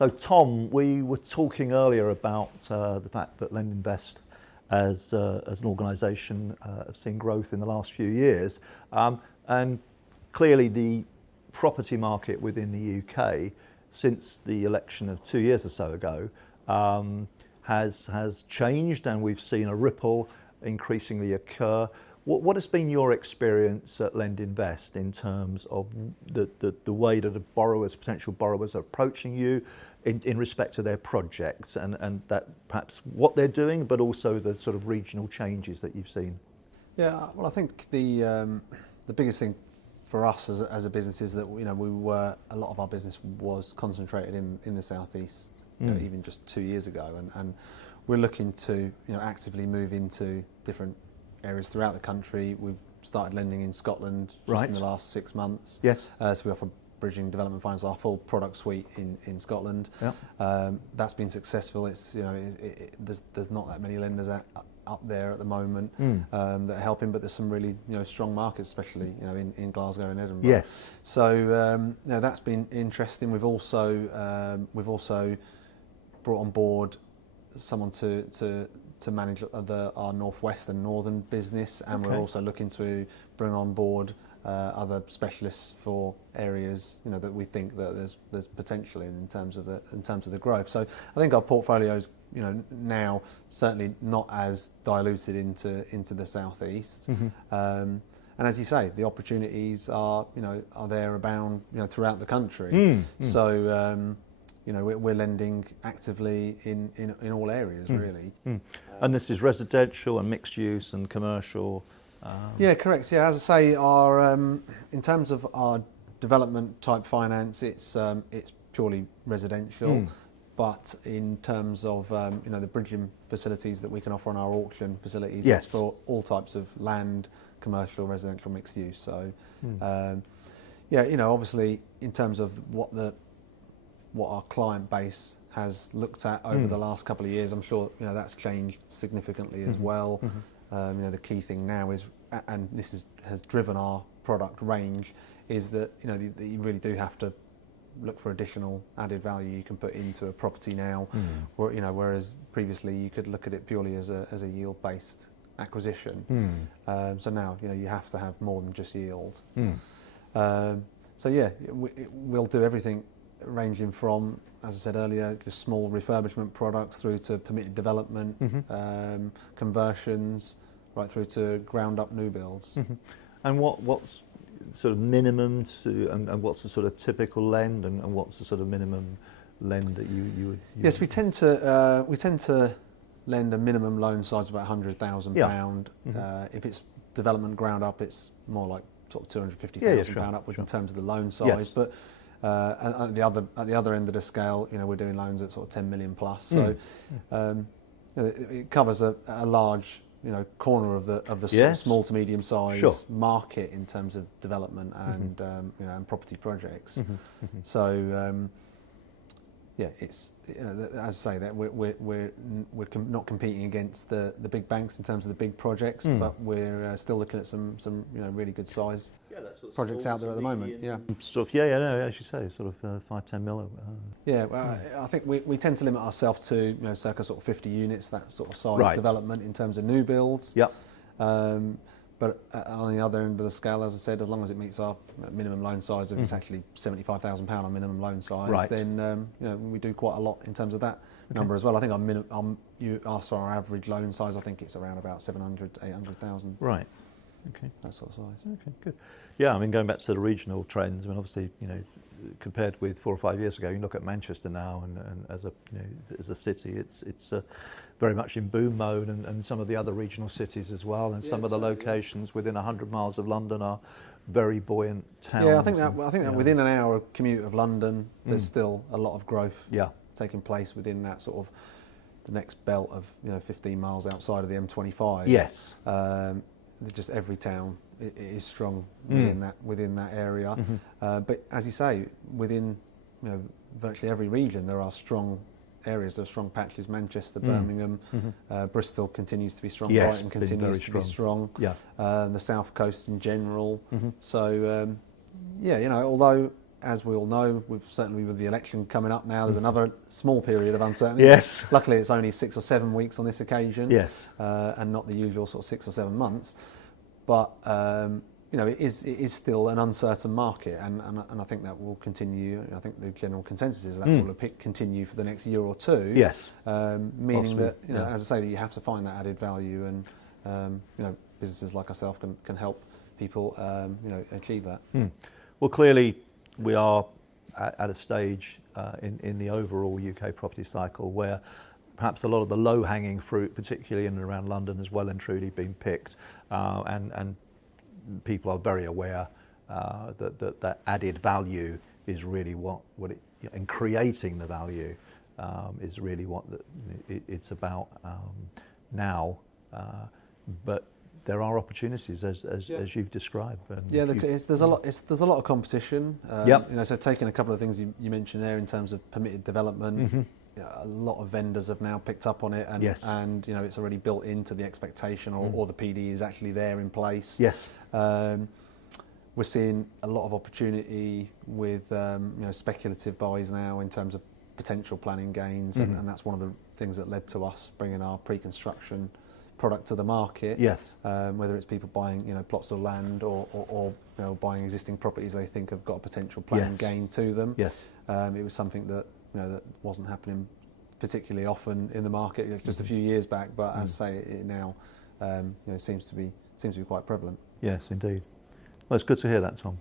So Tom, we were talking earlier about the fact that LendInvest as an organisation have seen growth in the last few years, and clearly the property market within the UK since the election of 2 years or so ago has changed, and we've seen a ripple increasingly occur. What has been your experience at LendInvest in terms of the way that the borrowers, potential borrowers, are approaching you in respect to their projects, and that perhaps what they're doing, but also the sort of regional changes that you've seen? Yeah, well, I think the biggest thing for us as a business is that a lot of our business was concentrated in the southeast, even just 2 years ago, and we're looking to actively move into different areas throughout the country. We've started lending in Scotland just in the last 6 months. Yes. So we offer bridging development finance, our full product suite in Scotland. Yeah. That's been successful. It's there's not that many lenders up there at the moment that are helping, but there's some really strong markets, especially in Glasgow and Edinburgh. Yes. So that's been interesting. We've also brought on board someone to manage our northwest and northern business, and we're also looking to bring on board other specialists for areas that we think that there's potential in terms of the growth. So I think our portfolio's now certainly not as diluted into the southeast. And as you say, the opportunities are there abound throughout the country. So we're lending actively in all areas really. And this is residential and mixed use and commercial. Yeah, correct. Yeah, as I say, our in terms of our development type finance, it's purely residential. But in terms of the bridging facilities that we can offer on our auction facilities, it's for all types of land, commercial, residential, mixed use. So obviously in terms of what our client base has looked at over the last couple of years, I'm sure that's changed significantly as well. The key thing now is, and this has driven our product range, is that you really do have to look for additional added value you can put into a property now, whereas previously you could look at it purely as a yield-based acquisition. So now you have to have more than just yield. So yeah, we'll do everything ranging from, as I said earlier, just small refurbishment products through to permitted development, conversions, right through to ground-up new builds. And what's sort of minimum and what's the sort of typical lend, and what's the sort of minimum lend that you would? Yes, we tend to lend a minimum loan size of about £100,000. If it's development ground up, it's more like sort of £250,000 upwards in terms of the loan size. But at the other end of the scale, we're doing loans at sort of 10 million plus. So it covers a large corner of the sort of small to medium size market in terms of development and and property projects. So it's as I say, that we're not competing against the big banks in terms of the big projects, but we're still looking at some really good size projects out there at the moment. Stuff. As you say, sort of 5-10 mil. Yeah, well, I think we tend to limit ourselves to circa sort of 50 units, that sort of size development in terms of new builds. But on the other end of the scale, as I said, as long as it meets our minimum loan size, if it's actually £75,000 on minimum loan size, then we do quite a lot in terms of that number as well. I think you asked for our average loan size. I think it's around about 700, 800,000. Right. Okay. That sort of size. Okay, good. Yeah, I mean, going back to the regional trends, I mean, obviously, compared with 4 or 5 years ago, you look at Manchester now, and as a city, it's very much in boom mode, and some of the other regional cities as well, and some of the locations within 100 miles of London are very buoyant towns. Yeah, I think that within an hour commute of London, there's still a lot of growth taking place within that sort of the next belt of 15 miles outside of the M25. Yes. Just every town is strong within that area. But as you say, within virtually every region, there are strong areas, there are strong patches. Manchester, Birmingham, Bristol continues to be strong. Brighton continues to be strong. The South Coast in general. So although as we all know, certainly with the election coming up now, there's another small period of uncertainty. Yes. Luckily, it's only 6 or 7 weeks on this occasion. Yes. And not the usual sort of 6 or 7 months. But it is still an uncertain market, and I think that will continue. I think the general consensus is that will continue for the next year or two. Yes. Meaning Possibly, that, as I say, that you have to find that added value, and businesses like ourselves can help people, achieve that. Well, clearly, we are at a stage in the overall UK property cycle where perhaps a lot of the low-hanging fruit, particularly in and around London, has well and truly been picked, and people are very aware that added value is really what it, and creating the value is really what it's about now. But there are opportunities as you've described. There's a lot of competition. Yep. So taking a couple of things you mentioned there in terms of permitted development. A lot of vendors have now picked up on it, and Yes. and it's already built into the expectation, or the PD is actually there in place. Yes. We're seeing a lot of opportunity with speculative buys now in terms of potential planning gains, and that's one of the things that led to us bringing our pre-construction product to the market. Yes. Whether it's people buying plots of land or buying existing properties they think have got a potential planning Yes. gain to them. Yes. It was something that that wasn't happening particularly often in the market just a few years back, but as I say, it now seems to be quite prevalent. Yes, indeed. Well, it's good to hear that, Tom.